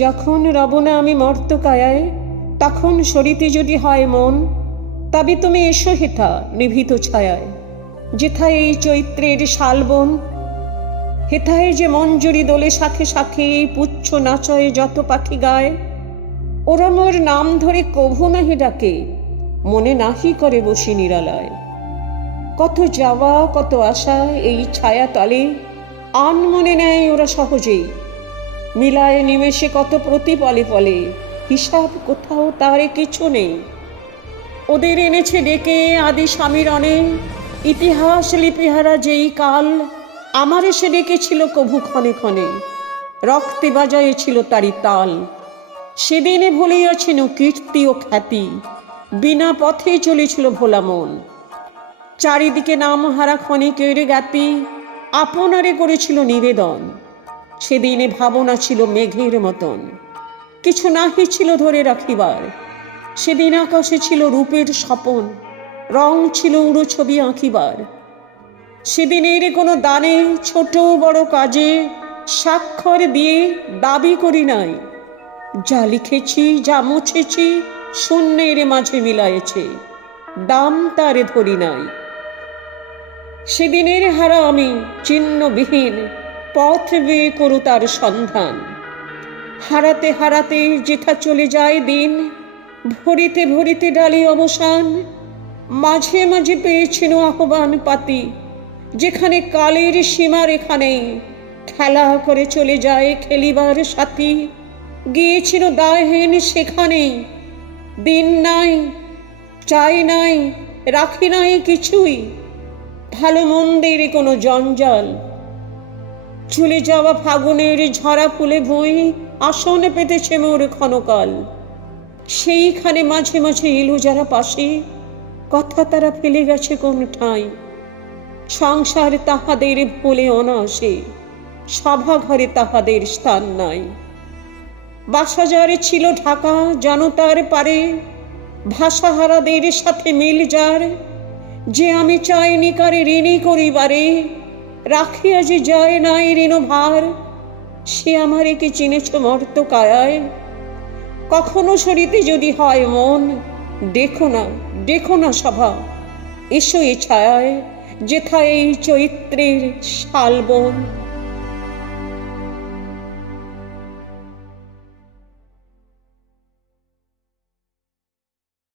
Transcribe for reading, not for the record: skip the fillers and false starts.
যখন রব না আমি মর্তকায়ায়, তখন সরিতে যদি হয় মন, তবে তুমি এসো হেথা নিভৃত ছায়ায়। যেথায় এই চৈত্রের শালবন, হেথায় যে মঞ্জুরি দোলে শাখে শাখে, পুচ্ছ নাচয়ে যত পাখি গায়, ওরা মোর নাম ধরে কভু নাহি ডাকে, মনে নাহি করে বসি নিরালায়। কত যাওয়া কত আশা এই ছায়া তলে, আন মনে নেয় ওরা সহজেই। মিলায় নিমেষে কত প্রতিপলে পলে, হিসাব কোথাও তার কিছু নেই। ওদের এনেছে ডেকে আদি স্বামীর অনে, ইতিহাস লিপিহারা যেই কাল, আমার এসে ডেকেছিল কভু ক্ষণে ক্ষণে, রক্তে বাজায়েছিল তারি তাল। সেদিনে ভুলিয়াছিল কীর্তি ও খ্যাতি, বিনা পথে চলেছিল ভোলা মন। চারিদিকে নাম হারা ক্ষণিকের জ্ঞাতি, আপনারে করেছিল নিবেদন। সেদিনে ভাবনা ছিল মেঘের মতন, কিছু নাহি ছিল ধরে রাখিবার। সেদিন আকাশে ছিল রূপের স্বপন, রং ছিল উড়ো ছবি আঁকিবার। সেদিনের কোনো দানে ছোট বড় কাজে স্বাক্ষর দিয়ে দাবি করি নাই, যা লিখেছি যা মুছেছি শূন্যের মাঝে মিলায়েছে, দাম তারে ধরি নাই। সেদিনের হারা আমি চিহ্নবিহীন, পথ বেয়ে করু তার সন্ধান। হারাতে হারাতে যেথা চলে যায় দিন, ভরিতে ভরিতে ডালি অবসান। মাঝে মাঝে পেয়েছিল আহ্বান পাতি, যেখানে কালের সীমারেখা নেই, খেলা করে চলে যায় খেলিবার সাথী। গিয়েছিল দায়হীন সেখানেই, দিন নাই চাই নাই রাখি নাই কিছুই, ভালো মন্দের কোনো জঞ্জাল। চলে যাওয়া ফাগুনের ঝরা ফুলে ভুঁই আসনে পেতেছে মোর ক্ষণকাল। সেইখানে মাঝে মাঝে এলো যারা পাশে, কথা তারা ফেলে গেছে কোন ঠাঁই। সংসার তাহাদের ভুলে অনাসে, সভা ঘরে তাহাদের স্থান নাই। বাসাজারে ছিল ঢাকা জনতার পারে, ভাষাহারাদের সাথে মিল যার। যে আমি চাইনি কারে ঋণী করিবারে, রাখিয়া যে যায় নাই ঋণ ভার। সে আমারে কি চিনেছ মর্তকায়ায়, কখনো সরিতে যদি হয় মন, দেখো না সভা, এসো এ ছায়ায়, যেথায় এই চৈত্রের শালবন।